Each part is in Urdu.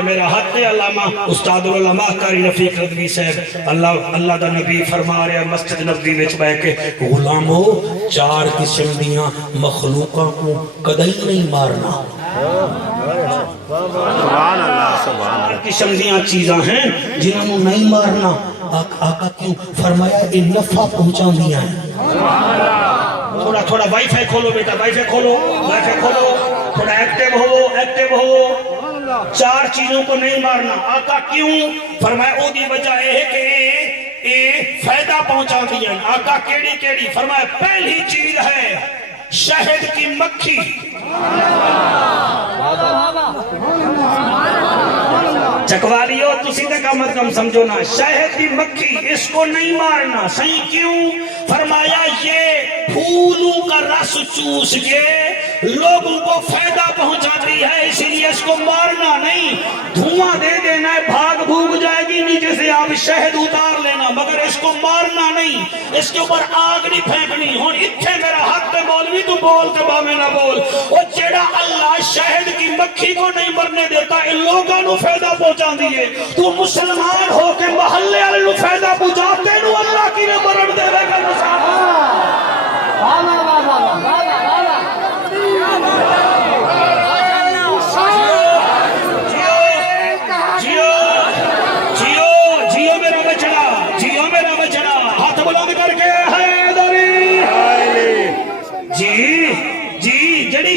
میرا حق ہے علامہ استاد العلماء قاری رفیق رضوی صاحب اللہ دا نبی فرما رہے ہیں مسجد نبوی وچ بیٹھ کے غلامو 4 قسم دیاں مخلوقاں کو کدی نہیں مارنا. سبحان اللہ سبحان اللہ. قسم دیاں چیزاں ہیں جنہاں کو نہیں مارنا. آقا کیوں فرمایا یہ نفع پہنچاندیاں ہیں. تھوڑا وائی فائی کھولو بیٹا, وائی فائی کھولو, تھوڑا ایکٹیو ہو. 4 چیزوں کو نہیں مارنا. آقا کیوں فرمایا او دی وجہ ہے کہ اے فائدہ پہنچا دیا. آقا کیڑی فرمایا پہلی چیز ہے شہد کی مکھی. چکوالیو تسی تے کم از کم سمجھو نا, شہد کی مکھی اس کو نہیں مارنا. صحیح کیوں فرمایا یہ پھولوں کا رس چوس کے لوگوں کو فائدہ پہنچاتی ہے, اسی لیے اس کو مارنا نہیں. دھواں دے دینا ہے, بھاگ بھوگ جائے گی نیچے سے, آپ شہد اتار لینا, مگر اس کو مارنا نہیں, اس کے اوپر آگ نہیں پھینکنی. ہون اتھے میرا حق تے مولوی تو بول تے باویں نہ بول. او جیڑا اللہ شہد کی مکھی کو نہیں مرنے دیتا ان لوگوں نو فائدہ پہنچا دیے, تو مسلمان ہو کے محلے والے نو فائدہ پہنچاتے نو اللہ کی نے مرن دے گا.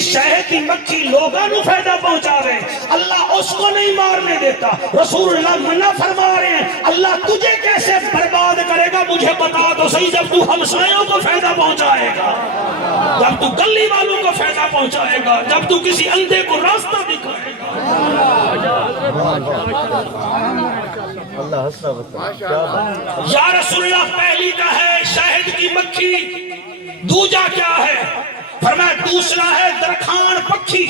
شہد کی مکھی لوگوں کو فائدہ پہنچا رہے, اللہ اس کو نہیں مارنے دیتا. رسول اللہ منع فرما رہے ہیں اللہ تجھے کیسے برباد کرے گا مجھے بتا تو صحیح. جب تو ہمسایوں کو فائدہ پہنچائے گا, جب تو گلی والوں کو فائدہ پہنچائے گا, جب تو کسی اندھے کو راستہ دکھائے گا. یا رسول اللہ پہلی کا ہے شہد کی مکھی. دوجا کیا ہے فرمایا دوسرا ہے درخان پکھی.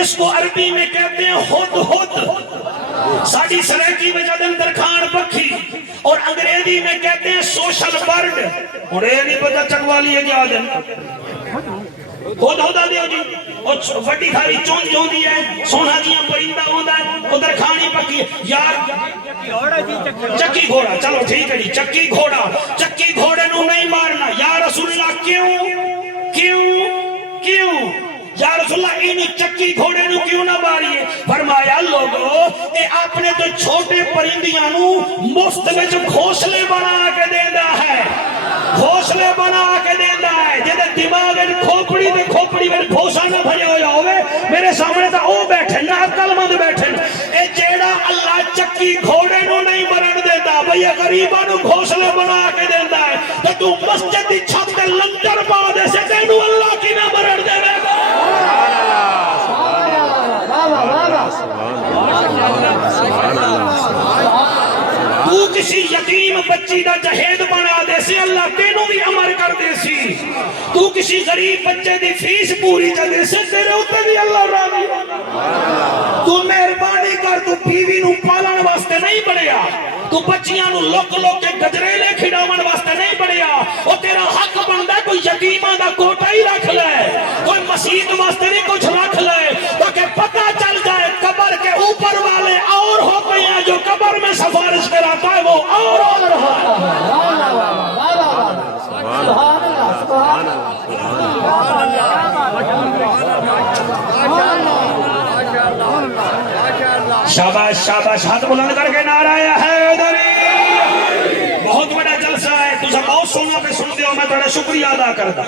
اس کو عربی میں کہتے ہیں ہد. ساڑی سریکی میں جدن درخان پکھی, اور انگریزی میں کہتے ہیں سوشل برڈ. اور یہ نہیں پتا چکوالی ہے کیا دن ہدا دیو جی. اور وڈی کھاری چون ہوندی ہے, سونا جیاں پرندہ ہوندا ہے, وہ درخانی پکھی. یار چکی گھوڑا, چلو ٹھیک ہے جی, چکی گھوڑے نو نہیں مارنا. یا رسول اللہ کیوں یا رسول اللہ اینی چکی گھوڑے نو کیوں نہ ماریے؟ فرمایا لوگو اے اپنے تو چھوٹے پرندیاں نو مفت وچ گھونسلے بنا کے دیندا ہے, جدے دماغ کھوپڑی تے کھوپڑی وچ گھوسا نہ بھریا ہویا ہوے, میرے سامنے تا او بیٹھے نہ عقل مند بیٹھے. اے جیڑا اللہ چکی گھوڑے نو نہیں مرن دیندا بھئی غریباں نو گھونسلے بنا کے دیندا ہے, تے تو مسجد دی چھت تے لنگر پا دے سے تینو اللہ کی نہ مرن دے گا. تو کسی یتیم بچی دا جہید بنا دے سی, اللہ تینوں بھی امر کر دے سی. تو کسی غریب بچے دی فیس پوری کر دے سی, تیرے اوتے بھی اللہ راضی. تو مہربانی کر, تو بیوی نو پالن واسطے نہیں بنیا, تو بچیاں نو لوک کے گجریلے کھڈاون واسطے نہیں بنیا. او تیرا حق بندا ہے کوئی یتیماں دا کوٹا ہی رکھ لے, کوئی مسجد واسطے نہیں کچھ رکھ لے, تاکہ پتہ چل جائے قبر کے اوپر والے اور ہوتے ہیں جو قبر میں سفارش کراتا ہے وہ اور رہا شاباش ہاتھ بلند کر کے نعرہ حیدری. بہت بڑا جلسہ ہے, تسا بہت سننا پہ سن دیو, میں تھوڑا شکریہ ادا کرتا.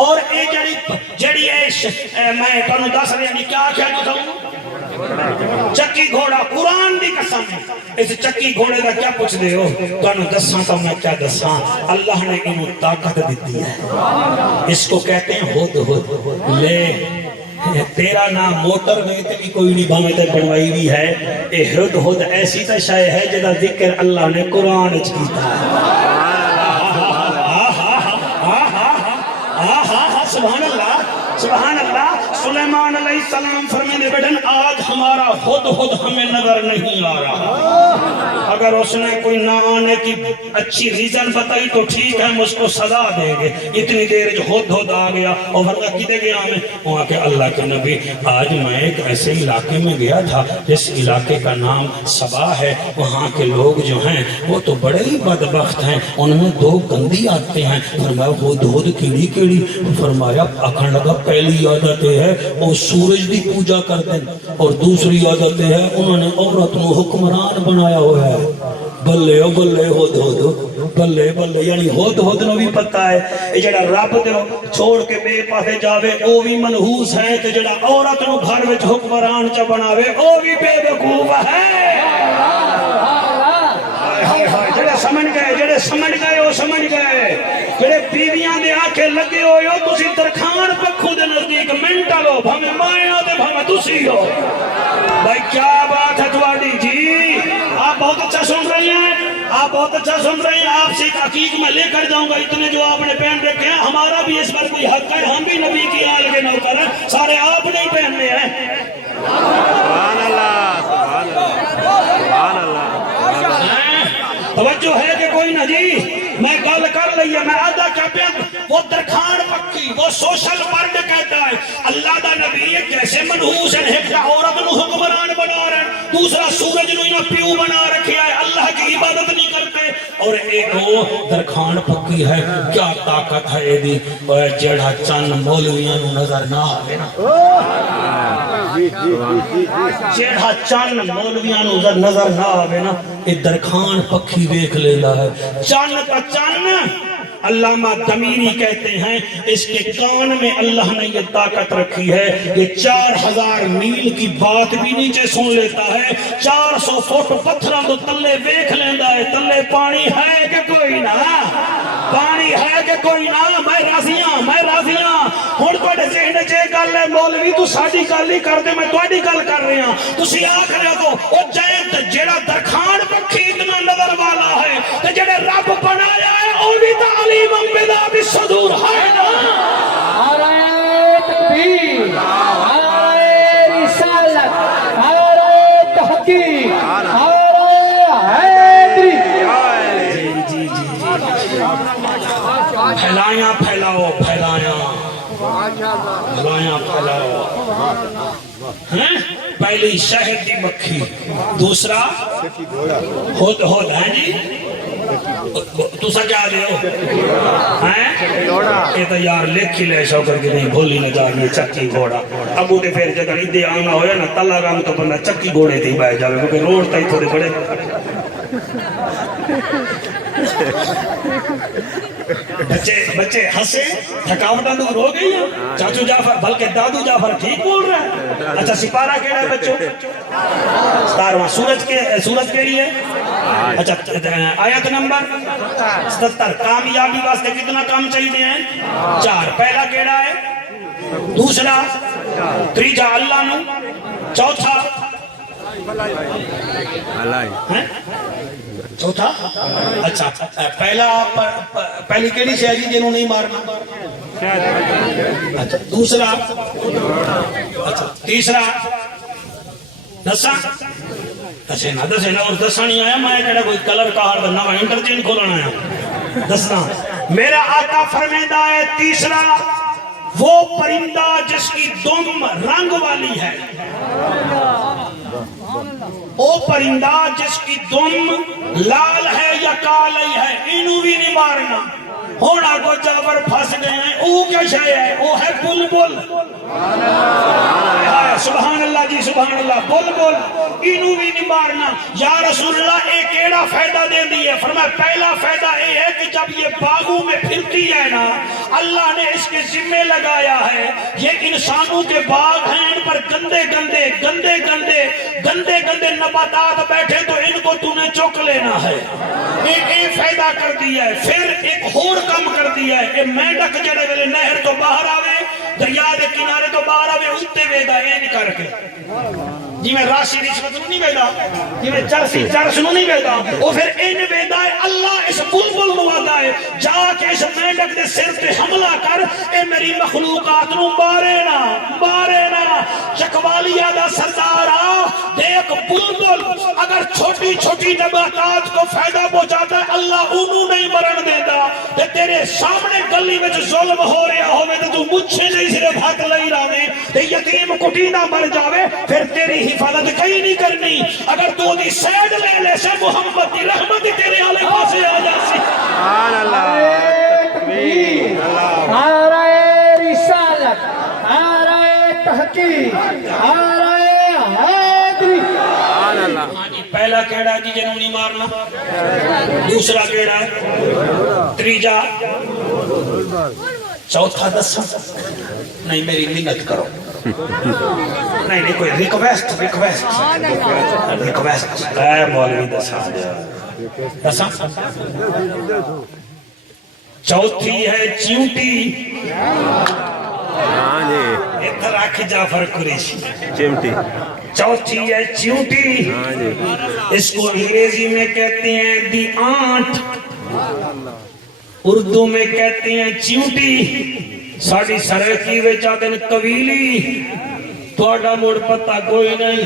اور اے جڑی میں تانوں دس رہا کیا کیا چکی گھوڑا قرآن دی قسم ہے. اس چکی گھوڑے دا کیا پوچھ دے ہو, تانوں دساں تو میں کیا دساں, اللہ نے انہوں طاقت دیتی ہے. اس کو کہتے ہیں ہد. لے تیرا نام موٹر میں بھی کوئی نہیں بھامے تے بنوائی بھی ہے, اے ہد ایسی تا شے ہے جدا ذکر اللہ نے قرآن کیتا ہے. سبحان اللہ. سلیمان علیہ السلام فرمینے بیٹھن آج ہمارا ہد ہمیں نظر نہیں آ رہا. اگر اس نے کوئی نہ آنے کی اچھی ریزن بتائی تو ٹھیک ہے، ہم اس کو سزا دیں گے۔ اتنی دیر جو ہد آ گیا اور فرمایا کدے گیا میں؟ وہاں کہ اللہ کے نبی آج میں ایک ایسے علاقے میں گیا تھا جس علاقے کا نام سبا ہے، وہاں کے لوگ جو ہیں وہ تو بڑے ہی بدبخت ہیں، ان میں دو گندی آتے ہیں۔ فرمایا وہ دودھ کیڑی کیڑی؟ فرمایا آکھن لگا پہلی عادت ہے وہ سورج دی پوجا کر دیں، اور دوسری عادت ہے انہوں نے عورت نو حکمران بنایا ہوا ہے۔ بلے او بلے ہد ہد، بلے بلے، یعنی ہد ہد نو بھی پتہ ہے یہ جڑا رب دے چھوڑ کے بے پاسے جاوے او بھی منحوس ہے، تے جڑا عورت نو گھر وچ حکمران چ بناوے او بھی بے وقوف ہے۔ جڑے سمجھ گئے وہ سمجھ گئے۔ جڑے بیویاں دے آنکھیں لگے ہوئے ہو تسی درخان پکھو دے نزدیک منٹل ہو، بھامے مائیاں دے بھامے تسی ہو۔ بھائی کیا بات ہے تواڈی جی، آپ بہت اچھا سن رہے ہیں، آپ بہت اچھا سن رہے ہیں۔ آپ سے ایک حقیق میں لے کر جاؤں گا، اتنے جو آپ نے پہن رکھے ہیں ہمارا بھی اس پر کوئی حق ہے، ہم بھی نبی کی آل کے نوکر ہیں، سارے آپ نہیں پہننے ہیں۔ سبحان اللہ، سبحان اللہ، سبحان اللہ۔ توجہ ہے کہ کوئی نہ جی؟ میں گل کر لئی ہے، میں آدھا کیا پیا وہ درخان پکی، وہ سوشل ورک کہتا ہے اللہ دا نبی کیسے منحوس ہے، ایک عورت نو حکمران بنا رہے ہیں، دوسرا سورج نو انہاں پیو بنا رکھیا ہے، اللہ کی عبادت نہیں کرتے، اور ایک وہ درخان پکی ہے۔ کیا طاقت ہے یہ دی، جڑا چند مولویاں نو نظر نہ آوے نا، جڑا چند مولویاں نو نظر نہ آوے نا، یہ درخان پکی ویکھ لیلا ہے۔ چند کا چند علامہ دمیری کہتے ہیں اس کے کان میں اللہ نے یہ طاقت رکھی ہے، یہ 4000 میل کی بات بھی نیچے سن لیتا ہے، 400 فٹ پتھراں تو تلے ویکھ لیندا ہے، تلے پانی ہے کہ کوئی نہ، پانی ہے کہ کوئی نہ۔ میں راضیاں ہن تواڈے ذہن وچ یہ گل ہے مولوی تو ساڈی گل ہی کر دے، میں تواڈی گل کر رہا ہاں، تسی آکھ رہے ہو او جڑا درخان پکھی اتنا نظر والا ہے تے جڑے رب بنایا ہے او بھی تعلیم بذات الصدور ہے نا۔ نعرہ تکبیر، نعرہ رسالت، نعرہ تحقیق، نعرہ حیدری۔ پھیلایاں پھیلاؤ، پہلی شہد دی مکھی، دوسرا ہد ہے جی، تُسا کیا دے ہو؟ یہ تو یار لکھ ہی لے شوکر کی نہیں بھولی نہ جانے چکی گھوڑا۔ ابو تے پھر جگہ نہیں دے آنا ہویا نا تلا رام تو بندہ چکی گھوڑے تھی بائے جاوے کیونکہ روڈ تائی تھوڑے بڑے۔ بچے ہنسے، تھکاوٹاں دور ہو گئی ہیں، چاچو جعفر بلکہ دادو جعفر ٹھیک بول رہا ہے۔ اچھا سپارہ کیڑا ہے بچوں؟ 17واں۔ سورج کیڑی ہے؟ اچھا آیت نمبر 77۔ کامیابی واسطے کتنا کام چاہیے ہیں؟ 4۔ پہلا کیڑا ہے؟ دوسرا، تیجا اللہ نو، چوتھا چوتھا اچھا پہلی کیڑی شے جی جنوں نہیں مارنا؟ اچھا دوسرا، اچھا تیسرا دساں؟ دسے نا اور دساں نہیں آیا، میں کہڑا کوئی کلر کار دا نواں انٹرچینج کھولنا آیا دسنا۔ میرا آقا فرمیندہ ہے تیسرا وہ پرندہ جس کی دم رنگ والی ہے، او پرندہ جس کی دم لال ہے یا کالی ہے، انہوں بھی نہیں مارنا۔ ہونا کو جابر پھنس گئے ہیں، او کیا شے ہے؟ او ہے بلبل۔ سبحان اللہ جی سبحان اللہ، بلبل انہوں بھی نہیں مارنا۔ یا رسول اللہ ایک کیڑا فائدہ دے دی ہے؟ فرمایا پہلا فائدہ یہ ہے کہ جب یہ باغوں میں پھرتی ہے نا، اللہ نے اس کے ذمہ لگایا ہے یہ انسانوں کے باغ ہیں، ان پر گندے نباتات بیٹھے تو ان کو تو نے چک لینا ہے۔ ایک فائدہ کر دیا ہے، پھر ایک اور کم کر دیا ہے کہ مینڈک جڑے ویلے نہر تو باہر آوے، دریا دے کنارے تو باہر آوے، اتے ویدا این کر کے جی میں راشی رشوت نو نہیں ویدا، جی میں چرسی چرس نو نہیں ویدا، وہ پھر این ویدا ہے اللہ اس بلبل نو وعدہ ہے جا کے اس مینڈک دے سر تے حملہ کر، اے میری مخلوقات نو مارے نا۔ چکوالیا دا سردار آ دیکھ بلبل اگر چھوٹے چھوٹی چھوٹی نباتات کو فائدہ پہنچاتا ہے اللہ انہوں نہیں مرن دیتا تے تیرے سامنے گلی میں ظلم ہو رہا ہوئے تو مجھے نہیں صرف حق لئی رانے تے یتیم کٹی نہ مر جاوے پھر تیری حفاظت کہیں نہیں کرنی اگر تو دی سیڈ لے لے سے محمد دی رحمت تیرے آلے پاسے آ جاسی سبحان اللہ تکبیر اللہ نعرہ رسالت نعرہ تحقیق نعرہ حیدری سبحان اللہ پہلا کیڑا جی جنوں نہیں مارنا دوسرا کیڑا تریجا چوتھا دسا نہیں میری منت کرو نہیں کوئی ریکویسٹ اے مولوی دسا چوتھی ہے چیونٹی ہاں جی ادھر آکھ جعفر قریشی چمٹی چوتھی ہے چیونٹی ہاں جی اس کو انگریزی میں کہتے ہیں دی آنٹ اردو میں کہتے ہیں چیونٹی ساڑی سرکی وے چاہتے ہیں قویلی توڑا موڑ پتہ کوئی نہیں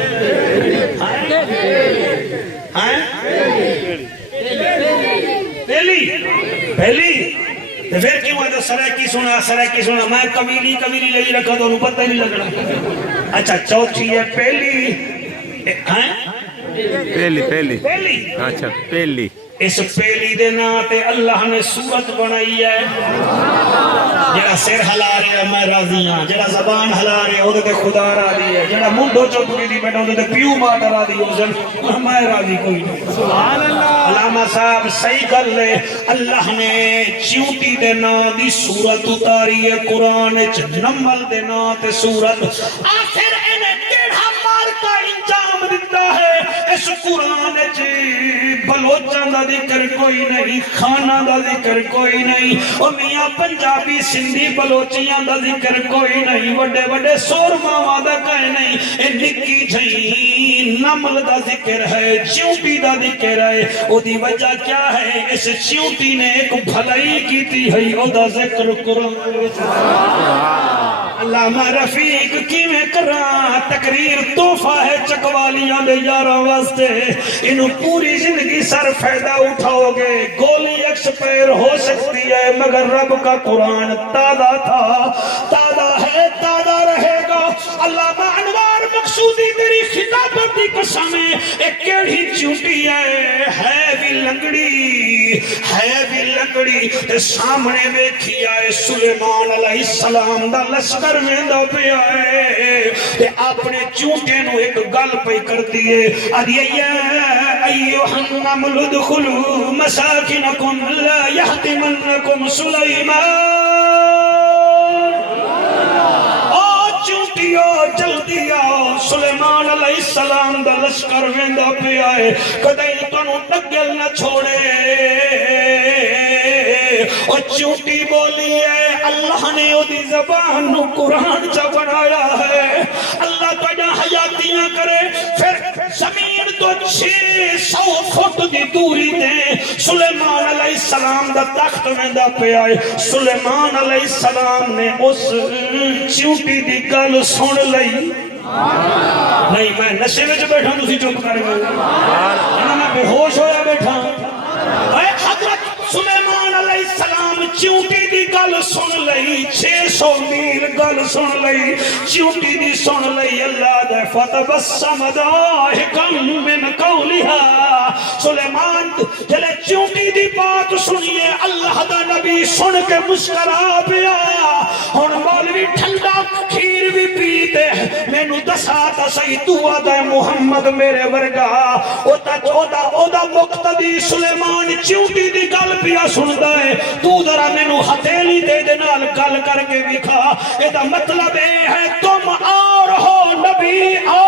پہلی پھر کیوں ہے تو سرکی سنا میں قویلی لے رکھا تو انہوں پتہ ہی نہیں لگنا اچھا چوتھی ہے پہلی اچھا پہلی اس پہلی دے تے اللہ نے صورت بنائی ہے جڑا سر ہلا رہے ہیں میں راضی ہاں جڑا زبان ہلا رہے ہیں وہ تے خدا راضی ہے جڑا منڈو چوک دی بیٹھا وہ تے پیو ماں راضی ہو میں راضی کوئی نہیں سبحان اللہ علامہ صاحب صحیح کر لے اللہ نے چیونٹی دے دی صورت اتاری ہے قرآن وچ نمل دے تے صورت آخر انہیں ٹیڑھا مار کا انجام دیتا ہے اس قرآن بلوچاں دا ذکر کوئی نہیں کھانا دا ذکر کوئی نہیں اور میاں پنجابی سندھی بلوچیاں دا ذکر کوئی نہیں وڈے وڈے سور ماما دا کہے نہیں اے نکی جھئی نمل دا ذکر ہے چیونٹی دا ذکر ہے او دی وجہ کیا ہے اس چیونٹی نے ایک بھلائی کی تھی ہے او دا ذکر قرآن علامہ رفیق کی میں کرا تقریر تحفہ ہے چکوالیاں دے یارہ واسطے انہوں پوری زندگی سر فائدہ اٹھاؤ گے گولی ایکسپائر ہو سکتی ہے مگر رب کا قرآن تازہ تھا تازہ ہے تازہ رہے گا علامہ انوار مقصودی میری خطابت دی قسم ایک کیڑی چونٹی ہے بھی لنگڑی تے سامنے بیٹھی آئے سلیمان علیہ السلام دا لشکر ویندا پیا ہے تے اپنے چونٹے نو ایک گل پئی کر دیے ادی ایھا النمل ادخلوا مساکنکم لا یحطمنکم سلیمان جلدی آؤ سلیمان علیہ السلام دا لشکر ویندا پیا ہے کدی تانوں ڈگل نہ چھوڑے اور چونٹی بولی ہے اللہ نے او دی زبان نو قرآن چا بنایا ہے اللہ تجا حیاتیاں کرے پھر زمین تو 600 فٹ دی دوری تے سلیمان علیہ السلام دا تخت ویندا پیا ہے سلیمان علیہ السلام نے اس چونٹی دی گل سن لئی نہیں میں نشے وچ بیٹھا تسی چپ کر گئے میں بے ہوش ہویا بیٹھا اے حضرت سلیمان علیہ السلام چونٹی دی گل سن لئی 600 میل گل سن لئی چونٹی دی سن لئی اللہ دے فتبسم ضاحکم من قولها سلیمان جلے چونٹی دی بات سنیے اللہ دا نبی سن کے مسکرا پیا ہن مولوی ٹھنڈا کھیر بھی پیتے مینو دسا تا صحیح تو آدھا محمد میرے ورگا او دا مقتدی سلیمان چونٹی دی گل پیا سندا ہے تو ذرا مینو ہتھیلی دے نال گل کر کے دکھا اے دا مطلب اے ہے تم اور ہو نبی اور